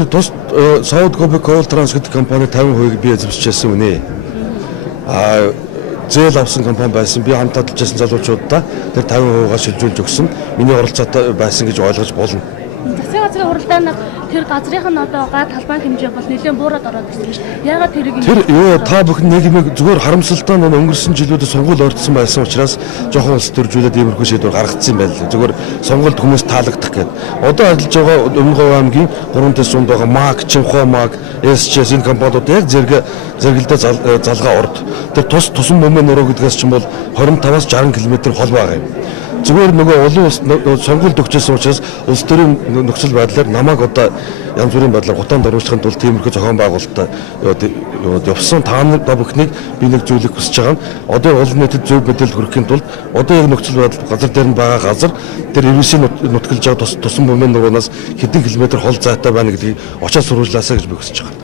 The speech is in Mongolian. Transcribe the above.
Тэр тус South Kobe Coal Trans гэдэг компани 50% би эзэмшижсэн үнэ. Зээл авсан компани байсан. Би хамт ажиллаж байсан залуучуудаа тэр 50%-аар шилжүүлж өгсөн. Миний оролцоотой байсан гэж ойлгож болно. Засгийн газрын хуралдаанд тэр газрынх нь одоо гад талбай хэмжээ бол нэлээд буураад ороод ирсэн шүү дээ. Яагаад тэрийг та бүхэн нэг юм зүгээр харамсалтай өнгөрсөн жилүүдэд сонгуул ойртсон байсан учраас жоохон улс төржүүлээд иймэрхүү шийдвэр гаргацсан байл. Зүгээр сонгуульд хүмүүс таалагдах гээд. Одоо ажиллаж байгаа Өмнөговь аймгийн 3 тэсэнд байгаа МАГ, Чинхоо МАГ, SGS энэ компаниуд яг зэрэгэлдээ залгаа орд. Тэр тусан бөмбөг нуруу гэдгээс чинь бол 25-аас 60 км хол байгаа юм. Зүгээр нөгөө олон улс сонгуульд өгчээсэн учраас улс төрийн нөхцөл байдлаар намайг одоо янз бүрийн байдлаар гутаанд оруулахын тулд тиймэрхүү зохион байгуулалтаа явсан. Та бүхнийг би нэг зүйлийг хүсэж байгаа нь одоо олон нийтэд зөв мэдээлэл хүргэхийн тулд одоо яг нөхцөл байдал газар дээр нь байгаа газар тэр ерөөсөө нутгалж байгаа тусан бөмбөг нуруугаас хэдэн километр хол зайтай байна гэдгийг очоод сурвалжлаасаа гэж би хүсэж байгаа.